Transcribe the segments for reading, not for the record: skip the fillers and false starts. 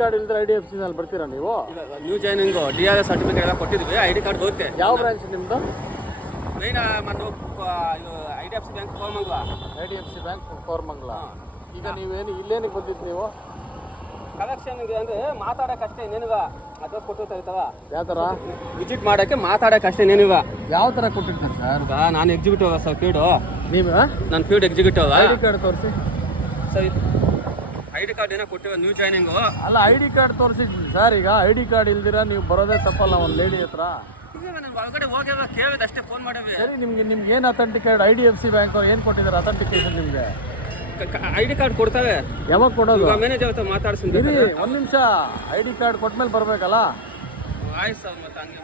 Card ಇಲ್ಲದ್ರೆ IDFC ನಲ್ಲಿ ಬರ್ತೀರಾ ನೀವು? ನ್ಯೂ ಜಾಯ್ನಿಂಗು DRS ಸರ್ಟಿಫಿಕೇಟ್ ಎಲ್ಲ ಕೊಟ್ಟಿದ್ವಿ. ID ಕಾರ್ಡ್ ಹೋಗುತ್ತೆ. ಯಾವ ಬ್ರಾಂಚ್ ನಿಮ್ಮದು? ಮೈನ್ ಮತ್ತು IDFC bank Koramangala. IDFC bank Koramangala. ಈಗ ನೀವೇನು ಇಲ್ಲೇನಿಗೆ ಬಂದಿದ್ದು ನೀವು? ಕಲೆಕ್ಷನ್ಗೆ ಅಂದರೆ ಮಾತಾಡೋಕ್ಕಷ್ಟೇ ಏನೇನಿವ ಅಡ್ರೆಸ್ ಕೊಟ್ಟಿರ್ತಾವ. ಯಾವ ಥರ ವಿಸಿಟ್ ಮಾಡೋಕ್ಕೆ ಮಾತಾಡೋಕ್ಕಷ್ಟೇ ಏನೇನಿವ. ಯಾವ ಥರ ಕೊಟ್ಟಿರ್ತಾರೆ ಸರ್? ನಾನು ಎಕ್ಸಿಕ್ಯೂಟಿವ್ ಸರ್ ಫೀಲ್ಡು. ನೀವು? ನಾನು ಫೀಲ್ಡ್ ಎಕ್ಸಿಕ್ಯೂಟಿವ್. ID ಕಾರ್ಡ್ ತೋರಿಸಿ ಸರ್. ID ಕಾರ್ಡ್ ಏನೋ ಕೊಟ್ಟಿವ ನ್ಯೂ ಜಾಯ್ನಿಂಗು. ಅಲ್ಲ ID ಕಾರ್ಡ್ ತೋರಿಸಿದ್ವಿ ಸರ್. ಈಗ ID ಕಾರ್ಡ್ ಇಲ್ದಿರಾ ನೀವು ಬರೋದೇ ತಪ್ಪಲ್ಲ ಒಂದು ಲೇಡಿ ಹತ್ರ. ನಾನು ಹೊರಗಡೆ ಹೋಗಿರೋ ಕೇಳಿದ ಅಷ್ಟೇ ಫೋನ್ ಮಾಡಿದ್ವಿ. ಸರಿ, ನಿಮ್ಗೆ ಏನು ಅಥೆಂಟಿಕೇಟ್ IDFC ಬ್ಯಾಂಕ್ ಅವ್ರು ಏನು ಕೊಟ್ಟಿದ್ದಾರೆ ಅಥೆಂಟಿಕೇಶನ್ ನಿಮಗೆ? ID ಕಾರ್ಡ್ ಕೊಡ್ತಾರೆ. ಯಾವಾಗ ಕೊಡೋದು? ಮ್ಯಾನೇಜರ್ ಹತ್ರ ಮಾತಾಡ್ಸಿದ್ವಿ. ಒಂದು ನಿಮಿಷ. ID ಕಾರ್ಡ್ ಕೊಟ್ಮೇಲೆ ಬರಬೇಕಲ್ಲ. ಆಯ್ತು ಸರ್. ಮತ್ತೆ ಹಂಗೆ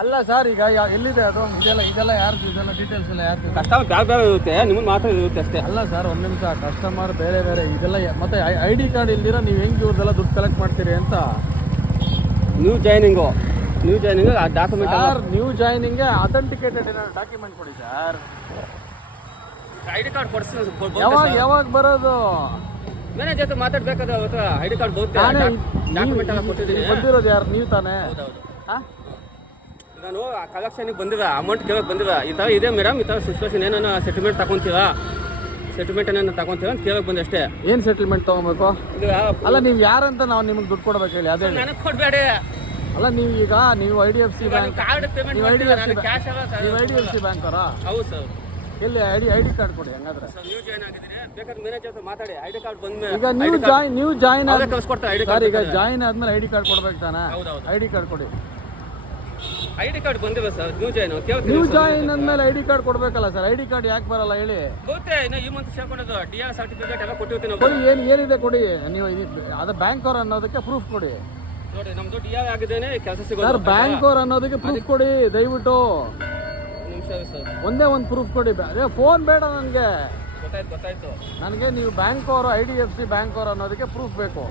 ಅಲ್ಲ ಸರ್, ಈಗ ಎಲ್ಲಿದೆ ಅದು? ಇದೆಲ್ಲ ಯಾರ್ದು? ಇದೆಲ್ಲ ಡೀಟೇಲ್ಸ್ ಎಲ್ಲ ಯಾರ್ದು? ಕಸ್ಟಮರ್ ಬೇರೆ ಇರುತ್ತೆ, ನಿಮ್ಮನ್ನು ಮಾತ್ರ ಇರುತ್ತೆ ಅಷ್ಟೇ. ಅಲ್ಲ ಸರ್, ಒಂದು ನಿಮಿಷ. ಕಸ್ಟಮರ್ ಬೇರೆ ಇದೆಲ್ಲ ಮತ್ತೆ ID ಕಾರ್ಡ್ ಇಲ್ದಿರ ನೀವು ಹೆಂಗೆ ಇವ್ರದೆಲ್ಲ ದುಡ್ಡು ಕಲೆಕ್ಟ್ ಮಾಡ್ತೀರಿ ಅಂತ. ನ್ಯೂ ಜಾಯ್ನಿಂಗು ಆ ಡಾಕ್ಯುಮೆಂಟ್ ಸರ್, ನ್ಯೂ ಜಾಯ್ನಿಂಗ್ಗೆ ಅಥೆಂಟಿಕೇಟೆಡ್ ಏನಾದ್ರು ಡಾಕ್ಯುಮೆಂಟ್ ಕೊಡಿ ಸರ್. ID ಕಾರ್ಡ್ ಕೊಡಿಸಿ. ಯಾವಾಗ ಬರೋದು? ಮ್ಯಾನೇಜರ್ ಜೊತೆ ಮಾತಾಡ್ಬೇಕಾದ್ರೆ ಅವತ್ತು ID ಕಾರ್ಡ್ ಬರುತ್ತೆ. ಡಾಕ್ಯುಮೆಂಟ್ ಎಲ್ಲ ಕೊಟ್ಟಿದ್ದೀನಿ. ಬಂದಿರೋದು ಯಾರು? ನೀವು ತಾನೇ? ಹೌದೌದು. ಹಾಂ, ನಾನು ಆ ಕಲೆಕ್ಷನಿಗೆ ಬಂದಿವೆ, ಅಮೌಂಟ್ ಕೇಳಕ್ಕೆ ಬಂದಿವೆ. ಈ ಥರ ಇದೆ ಮೇಡಮ್, ಈ ಥರ ಸಿಚುವೇಶನ್ ಏನಾನ ಸೆಟಲ್ಮೆಂಟ್ ತಗೊತೀರಾ ಅಂತ ಕೇಳಕ್ಕೆ ಬಂದೆ ಅಷ್ಟೇ. ಏನು ಸೆಟಲ್ಮೆಂಟ್ ತೊಗೊಬೇಕು? ಅಲ್ಲ, ನೀವು ಯಾರಂತ ನಾವು ನಿಮಗೆ ದುಡ್ಡು ಕೊಡ್ಬೇಕು ಹೇಳಿ. ಅದೇ ನನಗೆ ಕೊಡಬೇಡಿ. ಅಲ್ಲ, ನೀವು IDFC bank card payment cash ಅಲ್ಲ ಸರ್. ನೀವು IDFC ಬ್ಯಾಂಕ್ ಅವರಾ? ಹೌದು ಸರ್. ಎಲ್ಲಿ ID ಕಾರ್ಡ್ ಕೊಡಿ ಹಂಗಾದ್ರೆ. ನ್ಯೂ ಜಾಯ್ನ್ ಆಗಿದ್ದೀರಿ, ಬೇಕಾದ್ರೆ ಮ್ಯಾನೇಜರ್ ಹತ್ರ ಮಾತಾಡಿ. ID ಕಾರ್ಡ್ ಬಂದ್ಮೇಲೆ ಈಗ ನೀವು ಜಾಯ್ನ್ ಕಳಿಸ್ಕೊಡ್ತಾರೆ. ID ಸರ್, ಕಾರ್ಡ್ ಈಗ ಜಾಯ್ನ್ ಆದ್ಮೇಲೆ ID ಕಾರ್ಡ್ ಕೊಡ್ಬೇಕು ತಾನೆ? ಹೌದೌದು. ID ಕಾರ್ಡ್ ಕೊಡಿ. ID ಕಾರ್ಡ್ ಬಂದಿವೆ ಸರ್. ನ್ಯೂ ಜಾಯ್ನ್ ಅಂದ್ಮೇಲೆ ID ಕಾರ್ಡ್ ಕೊಡ್ಬೇಕಲ್ಲ ಸರ್. ID ಕಾರ್ಡ್ ಯಾಕೆ ಬರಲ್ಲ ಹೇಳಿ? ಗೊತ್ತೇ, ಇನ್ನು ಈ ಮಂತ್ ಸೇರ್ಕೊಂಡಿದ್ದು DRS ಸರ್ಟಿಫಿಕೇಟ್ ಎಲ್ಲ ಕೊಟ್ಟಿರ್ತೀನಿ. ಕೊಡಿ, ಏನಿದೆ ಕೊಡಿ. ನೀವು ಅದು ಬ್ಯಾಂಕ್ ಅವ್ರ ಅನ್ನೋದಕ್ಕೆ ಪ್ರೂಫ್ ಕೊಡಿ. ನೋಡಿ, ನಮ್ದು DR ಆಗಿದ್ದೇನೆ ಕೆಲಸ ಸಿಗೋದು. ಸರ್, ಬ್ಯಾಂಕ್ ಅವ್ರ ಅನ್ನೋದಕ್ಕೆ ಪ್ರೂಫ್ ಕೊಡಿ ದಯವಿಟ್ಟು. ನಿಮಿಷ ಸರ್, ಒಂದೇ ಒಂದು ಪ್ರೂಫ್ ಕೊಡಿ. ಫೋನ್ ಬೇಡ ನನಗೆ. ಗೊತ್ತಾಯ್ತು. ನನಗೆ ನೀವು ಬ್ಯಾಂಕ್ ಅವರು IDFC ಬ್ಯಾಂಕ್ ಅವ್ರ ಅನ್ನೋದಕ್ಕೆ ಪ್ರೂಫ್ ಬೇಕು.